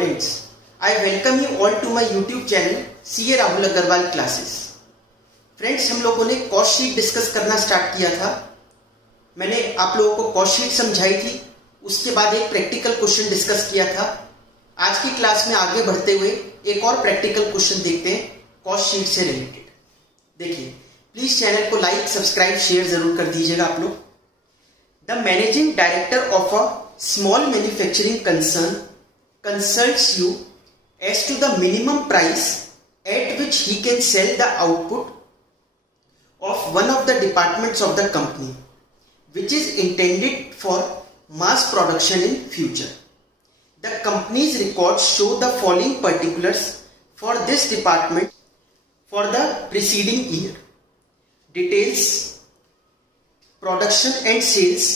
friends, I welcome you all to my YouTube channel CA Rahul Agarwal Classes. Friends, हम लोगों ने cost sheet discuss करना start किया था. मैंने आप लोगों को कॉस्ट शीट समझाई थी, उसके बाद एक प्रैक्टिकल क्वेश्चन डिस्कस किया था. आज की क्लास में आगे बढ़ते हुए एक और प्रैक्टिकल क्वेश्चन देखते हैं कॉस्ट शीट से रिलेटेड. देखिए, प्लीज चैनल को लाइक, सब्सक्राइब, शेयर जरूर कर दीजिएगा आप लोग. The managing director of a small manufacturing concern consults you as to the minimum price at which he can sell the output of one of the departments of the company, which is intended for mass production in future. The company's records show the following particulars for this department for the preceding year. Details: production and sales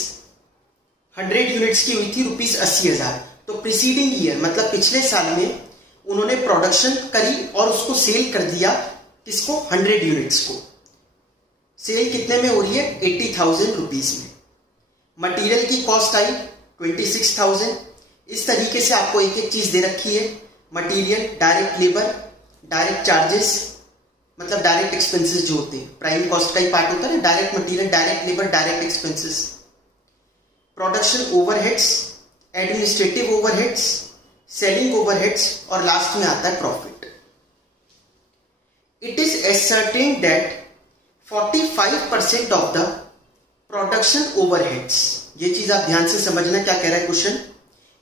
100 units की हुई थी ₹80,000. तो preceding year मतलब पिछले साल में उन्होंने production करी और उसको सेल कर दिया. किसको? 100 यूनिट्स को. सेल कितने में हो रही है? 80,000 रुपीज में. मटेरियल की कॉस्ट आई 26,000. इस तरीके से आपको एक एक चीज दे रखी है. Material, direct labour, direct charges मतलब डायरेक्ट एक्सपेंसेस जो होते हैं, प्राइम कॉस्ट का ही पार्ट होता है ना. Direct material, direct labour, direct expenses. Production overheads, administrative overheads, selling overheads और लास्ट में आता है profit. It is ascertained that 45% of the production overheads. ये चीज आप ध्यान से समझना, क्या कह रहा है question.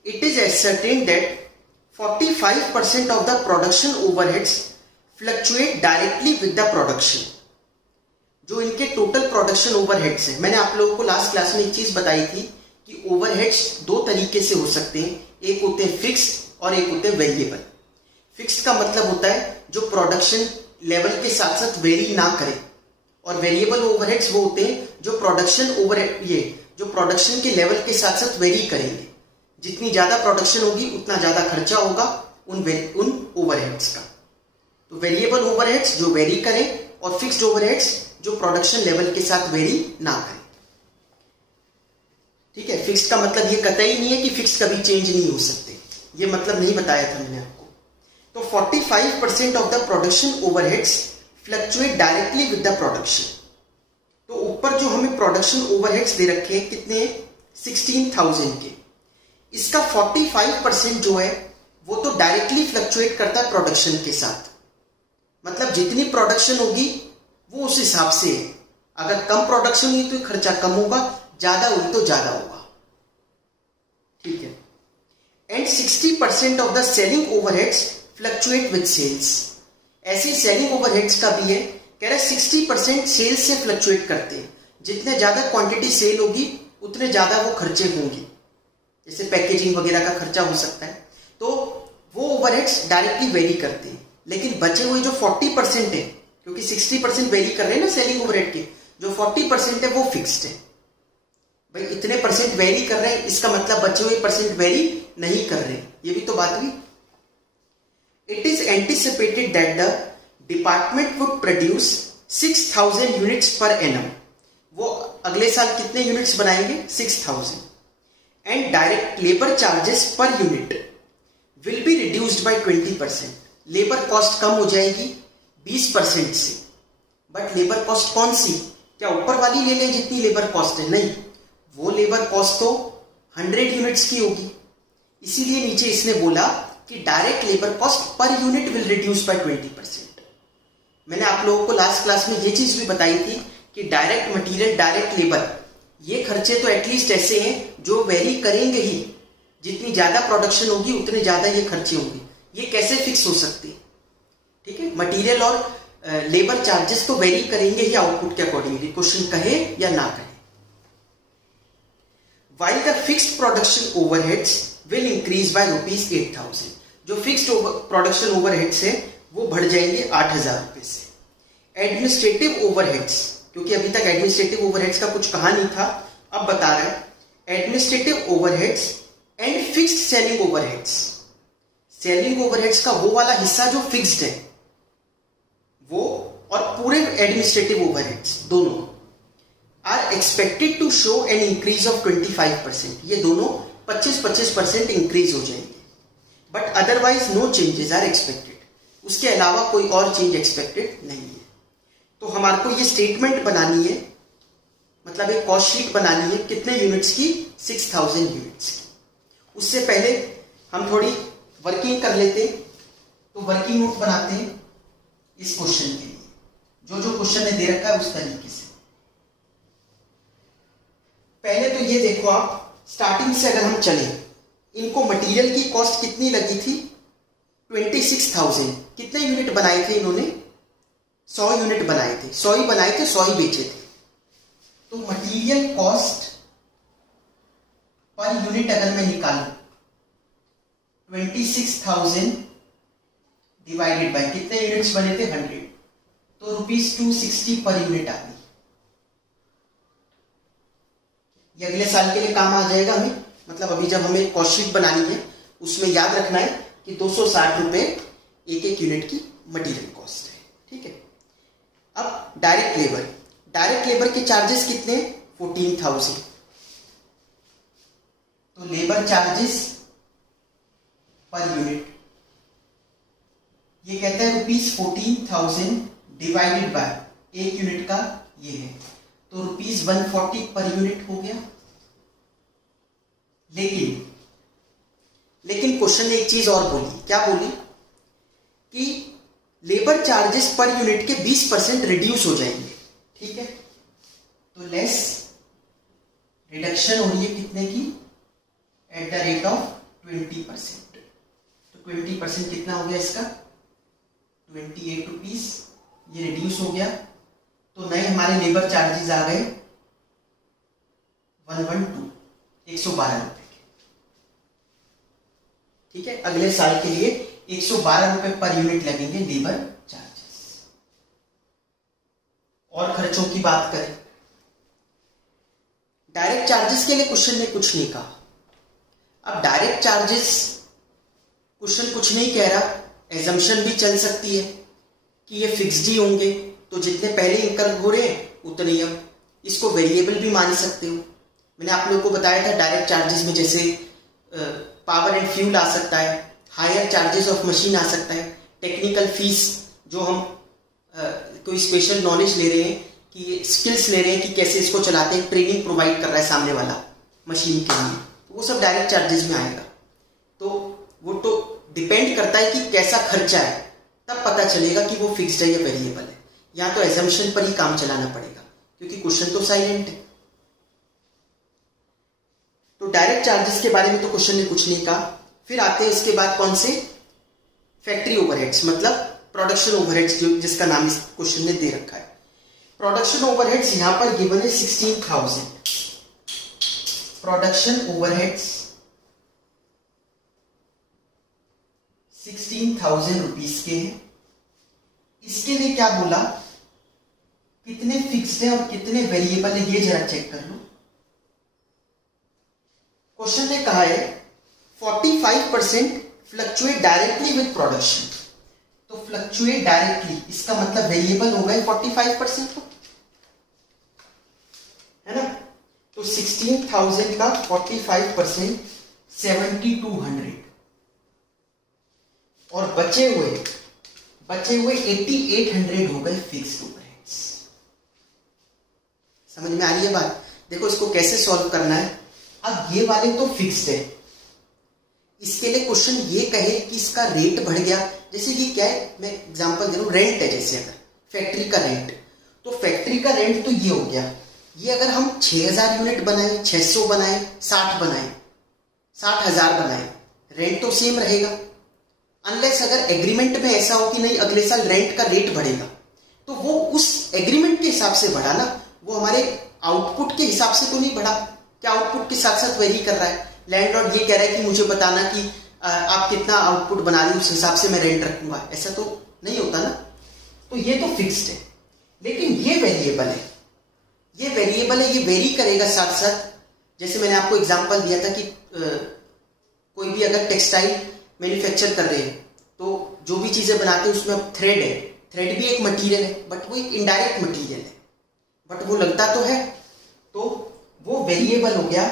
It is ascertained that 45% of the production overheads fluctuate directly with the production. जो इनके टोटल प्रोडक्शन ओवरहेड्स है, मैंने आप लोगों को लास्ट क्लास में एक चीज बताई थी कि ओवरहेड्स दो तरीके से हो सकते हैं. एक होते हैं फिक्स और एक होते हैं वेरिएबल. फिक्स का मतलब होता है जो प्रोडक्शन लेवल के साथ साथ वेरी ना करे, और वेरिएबल ओवरहेड्स वो होते हैं जो प्रोडक्शन के लेवल के साथ साथ वेरी करेंगे. जितनी ज्यादा प्रोडक्शन होगी उतना ज्यादा खर्चा होगा उन ओवरहेड्स का. तो वेरिएबल ओवरहेड्स जो वेरी करें और फिक्स्ड ओवरहेड्स जो प्रोडक्शन लेवल के साथ वेरी ना करें. ठीक है. फिक्स का मतलब ये कतई नहीं है कि फिक्स कभी चेंज नहीं हो सकते, ये मतलब नहीं बताया था मैंने आपको. तो 45% of the production overheads fluctuate directly with the production. तो ऊपर जो हमें प्रोडक्शन ओवरहेड्स दे रखे हैं कितने? 16,000 के. इसका 45% जो है वो तो डायरेक्टली फ्लक्चुएट करता है प्रोडक्शन के साथ. मतलब जितनी प्रोडक्शन होगी वो उस हिसाब से है. अगर कम प्रोडक्शन हुई तो खर्चा कम होगा, ज्यादा हुई तो ज्यादा होगा. ठीक है. And 60% of the selling overheads fluctuate with sales. ऐसी सेलिंग ओवरहेड्स का भी है, कह रहा है 60% सेल्स से फ्लक्चुएट करते हैं. जितने ज्यादा क्वांटिटी सेल होगी उतने ज्यादा वो खर्चे होंगे. जैसे पैकेजिंग वगैरह का खर्चा हो सकता है, तो वो ओवरहेड्स डायरेक्टली वेरी करते हैं. लेकिन बचे हुए जो 40% है, क्योंकि 60% वेरी कर रहे हैं ना सेलिंग ओवरहेड के, जो 40% है वो फिक्स्ड है. भाई इतने परसेंट वेरी कर रहे हैं, इसका मतलब बचे हुए परसेंट वेरी नहीं कर रहे. ये भी तो बात हुई. It is anticipated that the department would produce 6,000 units per annum. वो अगले साल कितने यूनिट्स बनाएंगे? 6,000. And direct labour charges per unit will be reduced by 20%. Labour cost कम हो जाएगी 20% से. बट लेबर कॉस्ट कौन सी? क्या ऊपर वाली ले लें जितनी लेबर कॉस्ट है? नहीं, वो लेबर कॉस्ट तो 100 यूनिट्स की होगी. इसीलिए नीचे इसने बोला कि direct labour cost per unit will reduce by 20%. मैंने आप लोगों को लास्ट क्लास में ये चीज भी बताई थी कि डायरेक्ट मटेरियल, डायरेक्ट लेबर, ये खर्चे तो एटलीस्ट ऐसे हैं जो वेरी करेंगे ही. जितनी ज्यादा प्रोडक्शन होगी उतने ज्यादा ये खर्चे होंगे. ये कैसे फिक्स हो सकते हैं? ठीक है. मटेरियल और लेबर चार्जेस तो वेरी करेंगे ही आउटपुट के अकॉर्डिंगली, क्वेश्चन कहे या ना कहे. While the fixed production overheads will increase by ₹8,000. जो फिक्स्ड प्रोडक्शन ओवरहेड्स है वो बढ़ जाएंगे 8,000 रुपए से. एडमिनिस्ट्रेटिव ओवरहेड्स, क्योंकि अभी तक एडमिनिस्ट्रेटिव ओवरहेड्स का कुछ कहा नहीं था, अब बता रहा है. Administrative overheads and fixed selling overheads. Selling overheads का वो वाला हिस्सा जो फिक्स्ड है वो, और पूरे एडमिनिस्ट्रेटिव ओवरहेड्स दोनों are expected to show an increase of 25%. ये दोनों 25% इंक्रीज हो जाएंगे. But otherwise no changes are expected, उसके अलावा कोई और चेंज एक्सपेक्टेड नहीं है। तो हमारे को ये स्टेटमेंट बनानी है, मतलब एक कॉस्ट शीट बनानी है कितने यूनिट्स की, 6000 यूनिट्स की। उससे पहले हम थोड़ी वर्किंग कर लेते हैं। तो वर्किंग नोट बनाते हैं इस क्वेश्चन के लिए, जो जो क्वेश्चन ने दे रखा है उस तरीके से। पहले तो ये देखो आप, स्टार्टिंग से अगर हम चले, इनको मटेरियल की कॉस्ट कितनी लगी थी, 26,000। कितने यूनिट बनाए थे इन्होंने, 100 यूनिट बनाए थे, 100 ही बनाए थे, 100 ही बेचे थे। तो मटेरियल कॉस्ट पर यूनिट अगर मैं निकालूं, 26,000 डिवाइडेड बाय कितने यूनिट्स बने थे, 100, तो ₹260 पर यूनिट आ गई। ये अगले साल के लिए काम आ जाएगा हमें, मतलब अभी जब हमें कॉस्ट शीट बनानी है उसमें याद रखना है कि 260 रुपए एक एक यूनिट की मटेरियल कॉस्ट है, ठीक है। अब डायरेक्ट लेबर के चार्जेस कितने, 14,000। तो लेबर चार्जेस पर यूनिट, ये कहता है ₹14,000 डिवाइडेड बाय एक यूनिट का ये है, तो ₹140 पर यूनिट हो गया। लेकिन क्वेश्चन ने एक चीज और बोली, क्या बोली कि लेबर चार्जेस पर यूनिट के 20% रिड्यूस हो जाएंगे, ठीक है। तो लेस रिडक्शन हो रही है कितने की, एट द रेट ऑफ 20%। तो 20% कितना हो गया इसका, 28 रुपीज, ये रिड्यूस हो गया। तो नए हमारे लेबर चार्जेस आ गए 112 रुपए के, ठीक है। अगले साल के लिए 112 रुपए पर यूनिट लगेंगे लेबर चार्जेस। और खर्चों की बात करें, डायरेक्ट चार्जेस के लिए क्वेश्चन ने कुछ नहीं कहा। अब डायरेक्ट चार्जेस क्वेश्चन कुछ नहीं कह रहा, एजम्पशन भी चल सकती है कि ये फिक्स्ड ही होंगे, तो जितने पहले इनकर हो रहे हैं उतने ही। अब इसको वेरिएबल भी मान सकते हो। मैंने आप लोगों को बताया था डायरेक्ट चार्जेस में जैसे पावर एंड फ्यूल आ सकता है, हायर चार्जेस ऑफ मशीन आ सकता है, टेक्निकल फीस जो हम कोई स्पेशल नॉलेज ले रहे हैं कि स्किल्स ले रहे हैं कि कैसे इसको चलाते हैं, ट्रेनिंग प्रोवाइड कर रहा है सामने वाला मशीन के लिए, वो सब डायरेक्ट चार्जेस में आएगा। तो वो तो डिपेंड करता है कि कैसा खर्चा है, तब पता चलेगा कि वो फिक्स्ड है या वेरिएबल है। यहाँ तो एजम्पशन पर ही काम चलाना पड़ेगा क्योंकि क्वेश्चन तो साइलेंट है। तो डायरेक्ट चार्जेस के बारे में तो क्वेश्चन ने कुछ नहीं कहा। फिर आते हैं इसके बाद कौन से, फैक्ट्री ओवरहेड्स, मतलब प्रोडक्शन ओवरहेड्स, जो जिसका नाम इस क्वेश्चन ने दे रखा है। प्रोडक्शन ओवरहेड्स यहां पर गिवन है 16,000। प्रोडक्शन ओवरहेड्स 16,000 रुपीज के हैं। इसके लिए क्या बोला, कितने फिक्स्ड है और कितने वेरिएबल है, ये जरा चेक कर लो। क्वेश्चन ने कहा है 45% फ्लक्चुएट डायरेक्टली विद प्रोडक्शन। तो फ्लक्चुएट डायरेक्टली, इसका मतलब वेरिएबल हो गए 45%, है ना। तो 16,000 का 45% 7,200, और बचे हुए 8,800 हो गए फिक्स्ड ओवरहेड्स। समझ में आ रही है बात। देखो इसको कैसे सॉल्व करना है। अब ये वाले तो फिक्स्ड है, इसके लिए क्वेश्चन ये कहे कि इसका रेट बढ़ गया, जैसे ये क्या है, मैं एग्जांपल दे रहा हूं, रेंट है। जैसे अगर फैक्ट्री का रेंट, तो फैक्ट्री का रेंट तो ये हो गया, ये अगर हम 6,000 यूनिट बनाए, 600 बनाए, 60 बनाए, 60,000 बनाए, रेंट तो सेम रहेगा। अनलेस अगर एग्रीमेंट में ऐसा हो कि नहीं अगले साल रेंट का रेट बढ़ेगा, तो वो उस एग्रीमेंट के हिसाब से बढ़ा ना, वो हमारे आउटपुट के हिसाब से तो नहीं बढ़ा। क्या आउटपुट के साथ साथ वेरी कर रहा है। लैंडलॉर्ड ये कह रहा है कि मुझे बताना कि आप कितना आउटपुट बना रहे, उस हिसाब से मैं रेंट रखूंगा, ऐसा तो नहीं होता ना। तो ये तो फिक्स्ड है, लेकिन ये वेरिएबल है, ये वेरी करेगा साथ साथ। जैसे मैंने आपको एग्जांपल दिया था कि कोई भी अगर टेक्सटाइल मैन्युफैक्चर कर रहे हैं, तो जो भी चीजें बनाते हैं उसमें अब थ्रेड है, थ्रेड भी एक मटेरियल है, बट वो एक इनडायरेक्ट मटेरियल है, बट वो लगता तो है, तो वो वेरिएबल हो गया,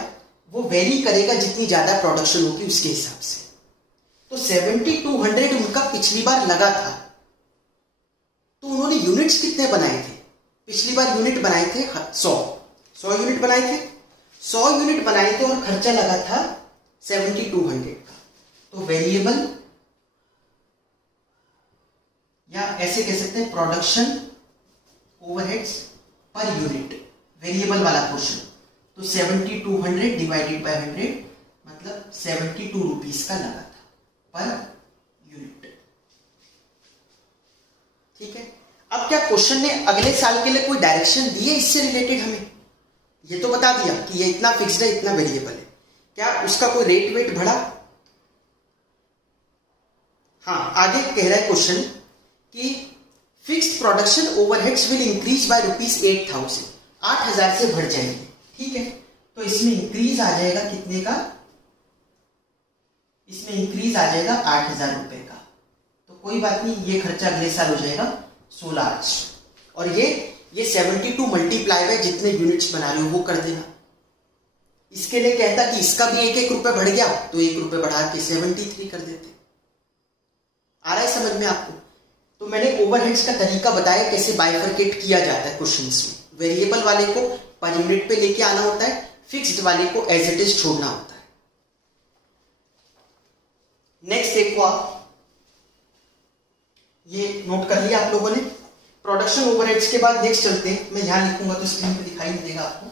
वो वेरी करेगा जितनी ज्यादा प्रोडक्शन होगी उसके हिसाब से। तो 7200 उनका पिछली बार लगा था, तो उन्होंने यूनिट्स कितने बनाए थे? पिछली बार यूनिट बनाए थे 100 यूनिट बनाए थे, 100 यूनिट बनाए थे और खर्चा लगा था 7200 का। तो वेरिएबल या ऐसे कह सकते हैं production overheads per unit, variable वाला पोर्शन, तो 7200 डिवाइडेड बाय 100 मतलब 72 रुपीज का लगा था पर यूनिट। ठीक है, अब क्या क्वेश्चन ने अगले साल के लिए कोई डायरेक्शन दी है इससे रिलेटेड? हमें ये तो बता दिया कि ये इतना फिक्स्ड है, इतना वेरिएबल है, क्या उसका कोई रेट वेट बढ़ा? हाँ, आगे कह रहा है क्वेश्चन कि fixed production overheads will increase by ₹8,000, 8,000 से बढ़ जाएंगे। ठीक है, तो इसमें इंक्रीज आ जाएगा कितने का? इसमें इंक्रीज आ जाएगा 8,000 रुपए का। तो कोई बात नहीं, ये खर्चा अगले साल हो जाएगा 16,000 और ये 72 मल्टीप्लाई बाय जितने यूनिट्स बना रहे हो वो कर देना। इसके लिए कहता कि इसका भी 1-1 रुपए बढ़ गया तो 1 रुपए बढ़ा के 73 कर देते। आ रहा है समझ में आपको? तो मैंने ओवरहेड्स का तरीका बताया कैसे बाइफरकेट किया जाता है क्वेश्चंस में। वेरिएबल वाले को पर यूनिट पे लेके आना होता है, फिक्स्ड वाले को एज इट इज छोड़ना होता है। नेक्स्ट देखो आप, ये नोट कर लिया आप लोगों ने। प्रोडक्शन ओवरहेड्स के बाद नेक्स्ट चलते हैं, मैं यहां लिखूंगा तो स्क्रीन पे दिखाई नहीं देगा आपको।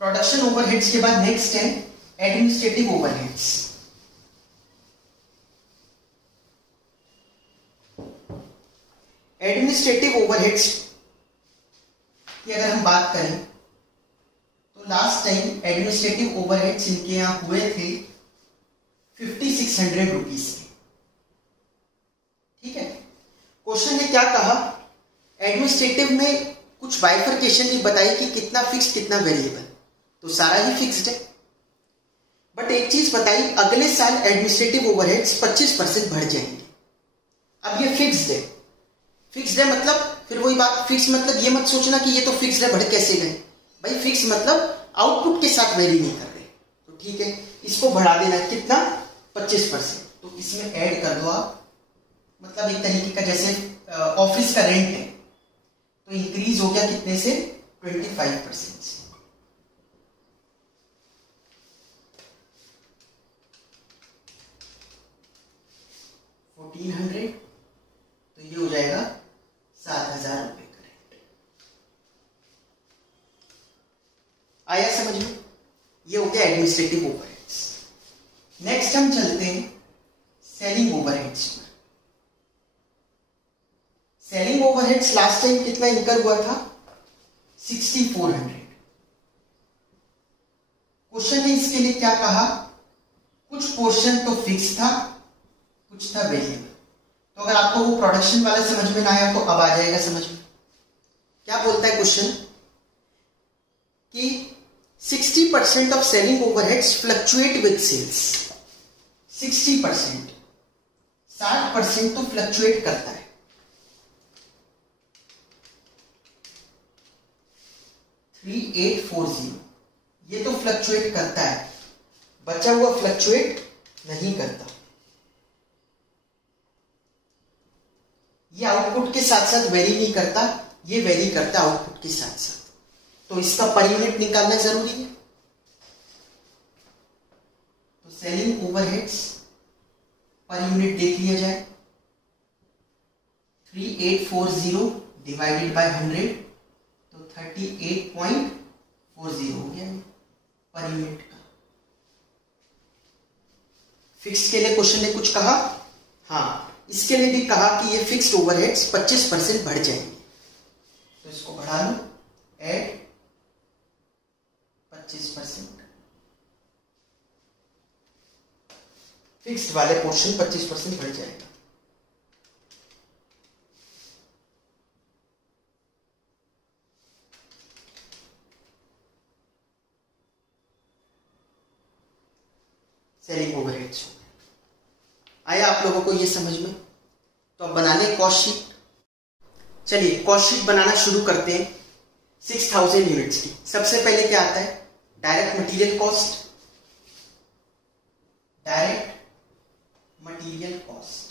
प्रोडक्शन ओवरहेड्स के बाद नेक्स्ट है एडमिनिस्ट्रेटिव ओवरहेड्स। एडमिनिस्ट्रेटिव ओवरहेड्स की अगर हम बात करें तो लास्ट टाइम एडमिनिस्ट्रेटिव ओवरहेड्स इनके यहां हुए थे 5600 रुपीज के। ठीक है, क्वेश्चन ने क्या कहा, एडमिनिस्ट्रेटिव में कुछ बाइफरकेशन नहीं बताई कि कितना फिक्स्ड कितना वेरिएबल, तो सारा ही फिक्स्ड है। बट एक चीज बताई, अगले साल एडमिनिस्ट्रेटिव ओवरहेड्स 25% बढ़ जाएंगे। अब ये फिक्स्ड है, फिक्स्ड है मतलब फिर वही बात, फिक्स मतलब ये मत सोचना कि ये तो फिक्स्ड है बढ़ कैसे गए, भाई फिक्स मतलब आउटपुट के साथ वेरी नहीं कर रहे। तो ठीक है, इसको बढ़ा देना कितना, 25%। तो इसमें ऐड कर दो आप, मतलब एक तरीके का जैसे ऑफिस का रेंट है तो इंक्रीज हो गया कितने से, 25% से। $1,400 तो ये हो जाएगा 7,000 रुपए का रेंट। आया समझ में? ये हो गया एडमिनिस्ट्रेटिव ओवरहेड्स। नेक्स्ट हम चलते हैं सेलिंग ओवरहेड्स पर। सेलिंग ओवरहेड्स लास्ट टाइम कितना इनकर हुआ था, 6,400। क्वेश्चन ने इसके लिए क्या कहा, कुछ पोर्शन तो फिक्स था, कुछ था वेरिएबल। तो अगर आपको वो प्रोडक्शन वाला समझ में ना आया तो अब आ जाएगा समझ में। क्या बोलता है क्वेश्चन कि 60% of selling overheads fluctuate with sales. 60%, 60% तो फ्लक्चुएट करता है। $3,840 ये तो फ्लक्चुएट करता है, बचा हुआ फ्लक्चुएट नहीं करता। ये आउटपुट के साथ साथ वेरी नहीं करता, ये वेरी करता आउटपुट के साथ साथ। तो इसका पर यूनिट निकालना जरूरी है। तो सेलिंग ओवरहेड्स पर यूनिट देख लिया जाए, 3840 डिवाइडेड बाय 100 तो 38.40 हो गया पर यूनिट का। फिक्स के लिए क्वेश्चन ने कुछ कहा, हाँ इसके लिए भी कहा कि ये फिक्स्ड ओवरहेड्स 25% बढ़ जाएंगे। तो इसको बढ़ा लो, ऐड 25%, फिक्स्ड वाले पोर्शन 25% बढ़ जाएगा। सेलिंग ओवरहेड्स आया आप लोगों को ये समझ में? तो अब बना लें कॉस्ट शीट। चलिए कॉस्ट शीट बनाना शुरू करते हैं 6,000 यूनिट्स की। सबसे पहले क्या आता है, direct material cost. Material cost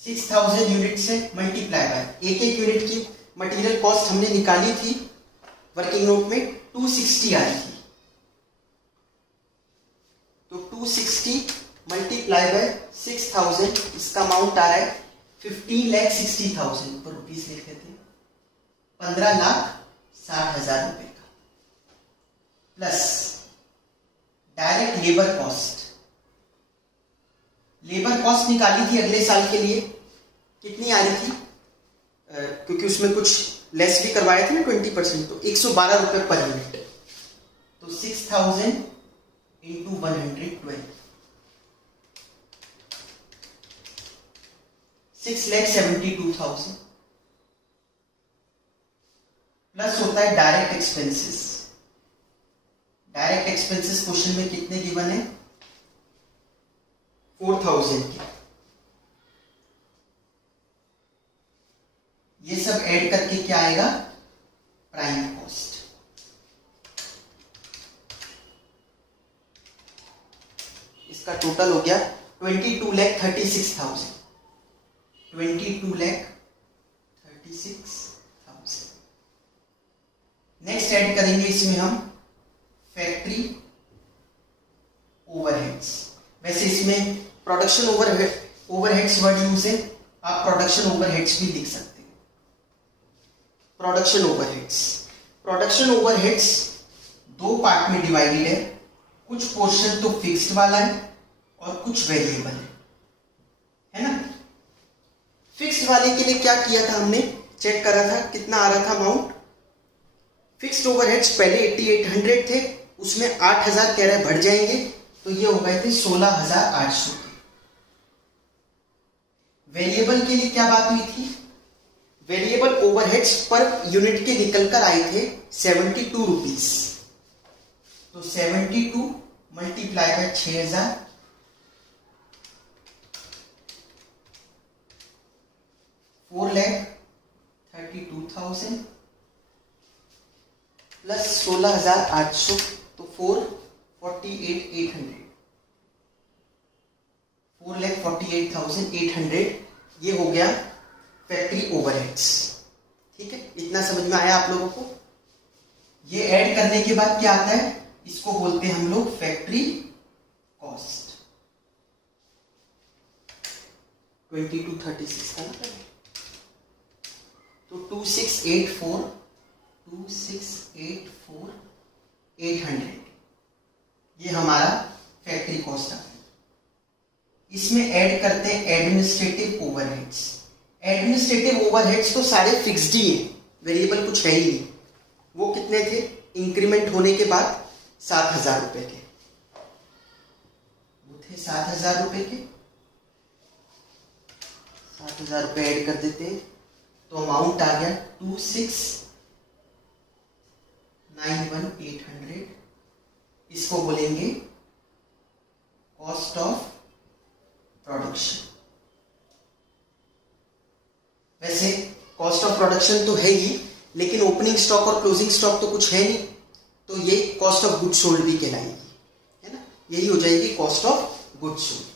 6000 unit से मल्टीप्लाई बाय एक यूनिट की मटेरियल कॉस्ट हमने निकाली थी वर्किंग नोट में 260 आई थी, तो 260 मल्टीप्लाई बाय 6000 इसका अमाउंट आ रहा है 15,60,000 रुपीज लिख देते हैं, 15,60,000 रुपए का, प्लस डायरेक्ट लेबर कॉस्ट निकाली थी अगले साल के लिए, कितनी आ रही थी क्योंकि उसमें कुछ लेस भी करवाए थे ना 20%, तो 112 रुपए पर यूनिट, तो 6,000 इंटू 112 6,72,000 प्लस होता है direct expenses. Direct expenses question में कितने गिवन है 4,000 के, ये सब ऐड करके क्या आएगा प्राइम कॉस्ट। इसका टोटल हो गया 22,36,000 22,36,000। नेक्स्ट ऐड करेंगे इसमें हम फैक्ट्री ओवरहेड्स। वैसे इसमें प्रोडक्शन ओवरहेड्स वर्ड यूज है, आप प्रोडक्शन ओवरहेड्स भी लिख सकते हैं। प्रोडक्शन ओवरहेड्स दो पार्ट में डिवाइडेड है, कुछ पोर्शन तो फिक्स्ड वाला है और कुछ वेरिएबल है ना। फिक्स्ड वाले के लिए क्या किया था हमने, चेक करा था कितना आ रहा था अमाउंट। फिक्स्ड ओवरहेड्स पहले 8800 थे, उसमें 8000 कह रहे बढ़ जाएंगे, तो ये हो गए थे 16,800 के। वेरिएबल के लिए क्या बात हुई थी, वेरिएबल ओवरहेड्स पर यूनिट के निकल कर आए थे 72 रुपीज, तो 72 मल्टीप्लाई बाय 6000 4,32,000 प्लस 16,800 तो 4,48,800 ये हो गया फैक्ट्री ओवरहेड्स। ठीक है, इतना समझ में आया आप लोगों को। ये ऐड करने के बाद क्या आता है, इसको बोलते हैं हम लोग फैक्ट्री कॉस्ट। 2236 था ना, तो 2684,800 ये हमारा फैक्ट्री कॉस्ट आ गई। इसमें ऐड करते हैं एडमिनिस्ट्रेटिव ओवरहेड्स। एडमिनिस्ट्रेटिव ओवरहेड्स तो सारे फिक्स्ड ही हैं, वेरिएबल कुछ है ही नहीं। वो कितने थे, इंक्रीमेंट होने के बाद 7,000 रुपए के, वो थे 7,000 रुपए के। 7,000 रुपए ऐड कर देते हैं तो अमाउंट आ गया 26,91,800। इसको बोलेंगे कॉस्ट ऑफ प्रोडक्शन। वैसे कॉस्ट ऑफ प्रोडक्शन तो है ही, लेकिन ओपनिंग स्टॉक और क्लोजिंग स्टॉक तो कुछ है नहीं, तो ये कॉस्ट ऑफ गुड्स सोल्ड भी कहलाएगी, है ना। यही हो जाएगी कॉस्ट ऑफ गुड्स सोल्ड।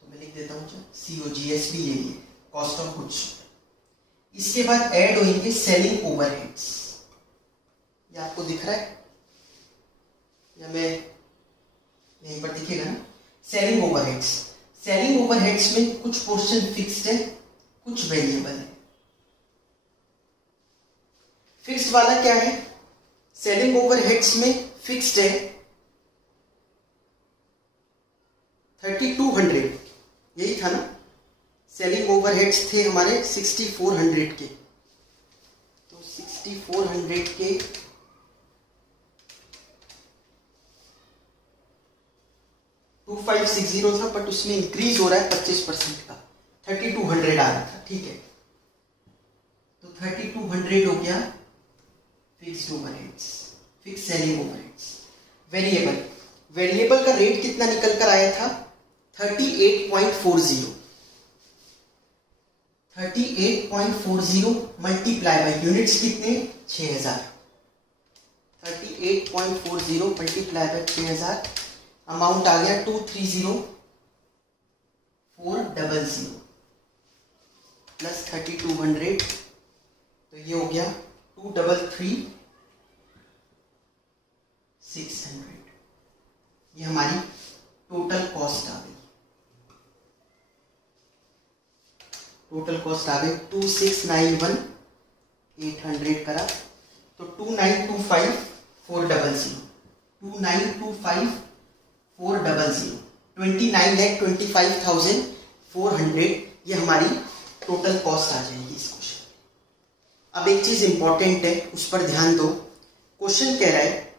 तो मैं लिख देता हूं COGS भी यही है, कॉस्ट ऑफ गुड्स सोल्ड। इसके बाद ऐड होंगे सेलिंग ओवरहेड्स। ये आपको दिख रहा है या मैं यहीं पर दिखेगा ना, सेलिंग ओवरहेड्स। सेलिंग ओवरहेड्स में कुछ पोर्शन फिक्स्ड है, कुछ वेरिएबल है। फिक्स्ड वाला क्या है, सेलिंग ओवरहेड्स में फिक्स्ड है 3200, यही था ना। सेलिंग ओवरहेड्स थे हमारे 6400 के, तो 6400 के 2560 था, बट उसमें इंक्रीज हो रहा है 25% का, 3200 आ रहा था। ठीक है, तो 3200 हो गया fixed overheads, fix selling overheads. Variable का रेट कितना निकल कर आया था 38.40 मल्टीप्लाई बाय यूनिट्स कितने 6000, 38.40 मल्टीप्लाई बाय 6000 अमाउंट आ गया 2303 400 प्लस 3200, तो ये हो गया 233,600। ये हमारी टोटल कॉस्ट आ गई। टोटल कॉस्ट आ गई 2691,800 करा, तो 2925,400, 2925,400, 29,25,400 ये हमारी टोटल कॉस्ट आ जाएगी इस क्वेश्चन। अब एक चीज इंपॉर्टेंट है, उस पर ध्यान दो। क्वेश्चन कह रहा है,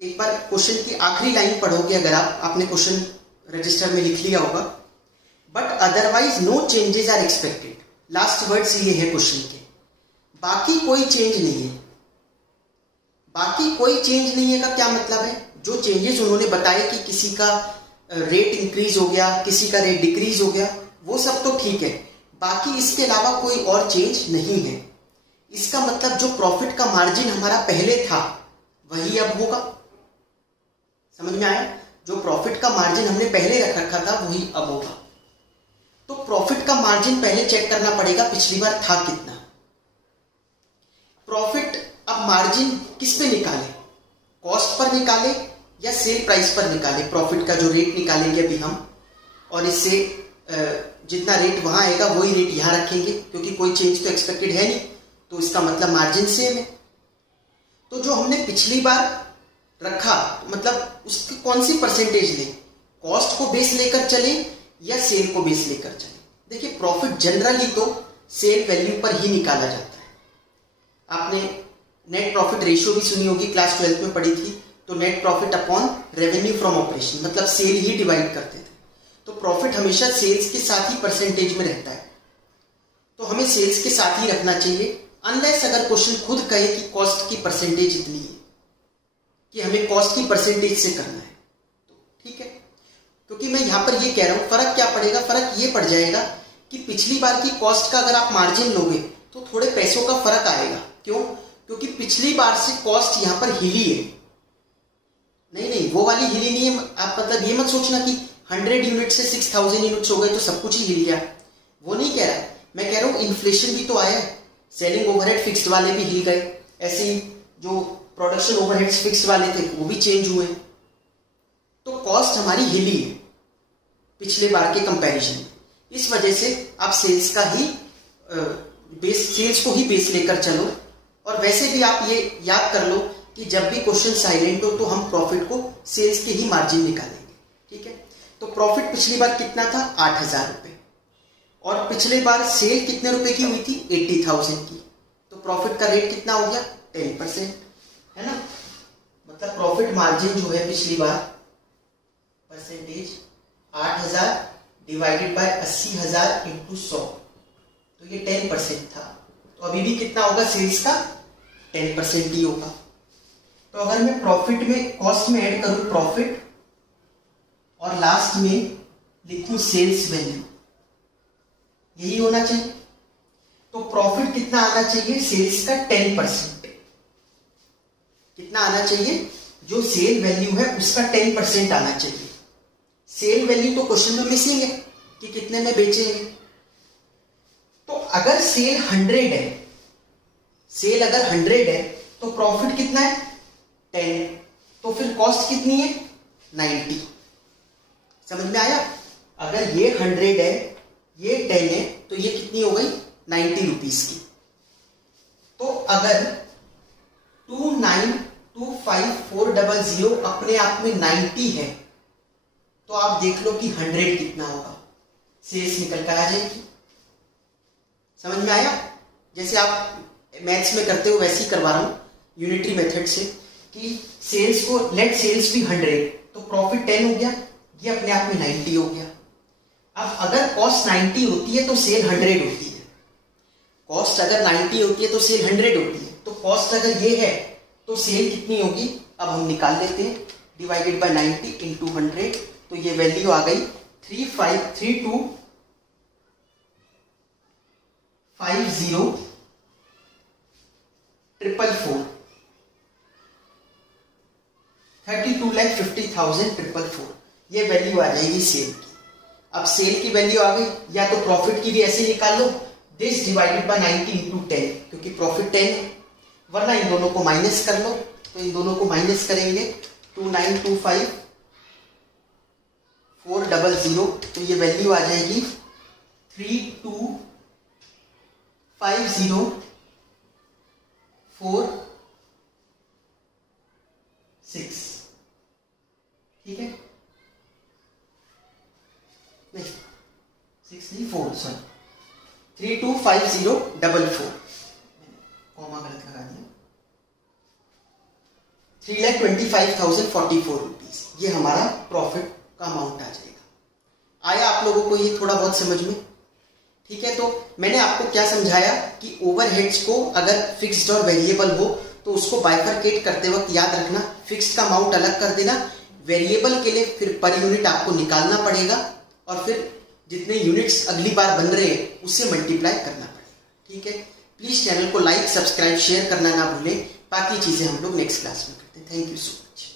एक बार क्वेश्चन की आखिरी लाइन पढ़ोगे अगर आपने क्वेश्चन रजिस्टर में लिख लिया होगा, but otherwise no changes are expected. Last words ये है क्वेश्चन के, बाकी कोई चेंज नहीं है। बाकी कोई चेंज नहीं है का क्या मतलब है? जो चेंजेस उन्होंने बताए कि किसी का रेट इंक्रीज हो गया, किसी का रेट डिक्रीज हो गया, वो सब तो ठीक है, बाकी इसके अलावा कोई और चेंज नहीं है। इसका मतलब जो प्रॉफिट का मार्जिन हमारा पहले था वही अब होगा। समझ में आया? जो प्रॉफिट का मार्जिन हमने पहले रख रखा था वही अब होगा। तो प्रॉफिट का मार्जिन पहले चेक करना पड़ेगा पिछली बार था कितना। प्रॉफिट अब मार्जिन किस पे निकाले? कॉस्ट पर निकाले या सेल प्राइस पर निकाले? प्रॉफिट का जो रेट निकालेंगे अभी हम, और इससे जितना रेट वहां आएगा वही रेट यहां रखेंगे, क्योंकि कोई चेंज तो एक्सपेक्टेड है नहीं, तो इसका मतलब मार्जिन सेम है। तो जो हमने पिछली बार रखा, मतलब उसकी कौन सी परसेंटेज लें? कॉस्ट को बेस लेकर चले या सेल को बेस लेकर चले? देखिए, प्रॉफिट जनरली तो सेल वैल्यू पर ही निकाला जाता है। आपने नेट प्रॉफिट रेशियो भी सुनी होगी, क्लास 12 में पढ़ी थी। तो net profit upon revenue from operation, मतलब सेल ही डिवाइड करते थे। तो प्रॉफिट हमेशा सेल्स के साथ ही परसेंटेज में रहता है, तो हमें सेल्स के साथ ही रखना चाहिए, अनलेस अगर क्वेश्चन खुद कहे कि कॉस्ट की परसेंटेज इतनी है, कि हमें कॉस्ट की परसेंटेज से करना है, तो ठीक है। क्योंकि मैं यहां पर ये कह रहा हूं, फर्क क्या पड़ेगा? फर्क ये पड़ जाएगा कि पिछली बार की कॉस्ट का अगर आप मार्जिन लोगे तो थोड़े पैसों का फर्क आएगा। क्यों? क्योंकि पिछली बार से कॉस्ट यहां पर हिली है। नहीं, वो वाली हिली नहीं है। आप मतलब ये मत सोचना कि 100 यूनिट से 6000 यूनिट्स हो गए तो सब कुछ ही हिल गया, वो नहीं कह रहा। मैं कह रहा हूं इन्फ्लेशन भी तो आया है, सेलिंग ओवरहेड फिक्स्ड वाले भी हिल गए, ऐसे ही जो प्रोडक्शन ओवरहेड्स फिक्स्ड वाले थे वो भी चेंज हुए। तो कॉस्ट हमारी हिली है पिछले बार के कंपैरिजन में। इस वजह से आप सेल्स का ही सेल्स को ही बेस लेकर चलो। और वैसे भी आप ये याद कर लो कि जब भी क्वेश्चन साइलेंट हो तो हम प्रॉफिट को सेल्स के ही मार्जिन निकालेंगे, ठीक है। तो प्रॉफिट पिछली बार कितना था? 8000 रुपए, और पिछले बार सेल कितने रुपए की हुई थी? 80,000 की। तो प्रॉफिट का रेट कितना हो गया? 10%, है ना। मतलब प्रॉफिट मार्जिन जो है पिछली बार परसेंटेज 8000 डिवाइडेड बाय 80,000 इंटू 100, तो ये 10% था। तो अभी भी कितना होगा? सेल्स का 10% ही होगा। तो अगर मैं प्रॉफिट में कॉस्ट में ऐड करूं प्रॉफिट और लास्ट में लिखूं सेल्स वैल्यू, यही होना चाहिए। तो प्रॉफिट कितना आना चाहिए? सेल्स का 10%। कितना आना चाहिए? जो सेल वैल्यू है उसका 10% आना चाहिए। सेल वैल्यू तो क्वेश्चन में मिसिंग है कि कितने में बेचेंगे। तो अगर सेल 100 है, सेल अगर 100 है तो प्रॉफिट कितना है? 10। तो फिर कॉस्ट कितनी है? 90। समझ में आया? अगर ये 100 है, ये 10 है, तो ये कितनी हो गई? 90 रुपीस की। तो अगर 2925,400 अपने आप में 90 है, तो आप देख लो कि 100 कितना होगा। सेल्स निकल कर आ जाएगी। समझ में आया? जैसे आप मैथ्स में करते हो वैसे ही करवा रहा हूं यूनिटरी मेथड से, कि सेल्स को लेट सेल्स भी 100, तो प्रॉफिट 10 हो गया, ये अपने आप में 90 हो गया। अब अगर कॉस्ट 90 होती है तो सेल 100 होती है। कॉस्ट अगर 90 होती है तो सेल 100 होती है। तो कॉस्ट अगर ये है तो सेल कितनी होगी? अब हम निकाल लेते हैं, डिवाइडेड बाय 90 इंटू 100, तो ये वैल्यू आ गई 353250 444, 32,50,444, ये वैल्यू आ जाएगी सेल की। अब सेल की वैल्यू आ गई, या तो प्रॉफिट की भी ऐसे निकाल लो, दिस डिवाइडेड बाय 90 इंटू 10, क्योंकि प्रॉफिट 10 है, वरना इन दोनों को माइनस कर लो, तो इन दोनों को माइनस करेंगे 2925 400, तो ये वैल्यू आ जाएगी 325046, ठीक है, नहीं 6 नहीं 4, सॉरी 325044, कॉमा गलत लगा दिया, 3,25,044 रुपीज, ये हमारा प्रॉफिट का अमाउंट आ जाएगा। आया आप लोगों को ये थोड़ा बहुत समझ में? ठीक है, तो मैंने आपको क्या समझाया कि ओवरहेड्स को अगर फिक्स्ड और वेरिएबल हो तो उसको बाइफरकेट करते वक्त याद रखना, फिक्स्ड का अमाउंट अलग कर देना, वेरिएबल के लिए फिर पर यूनिट आपको निकालना पड़ेगा, और फिर जितने यूनिट्स अगली बार बन रहे हैं उससे मल्टीप्लाई करना पड़ेगा। ठीक है, प्लीज चैनल को लाइक, सब्सक्राइब, शेयर करना ना भूलें। बाकी चीजें हम लोग नेक्स्ट क्लास में करते हैं। Thank you so much.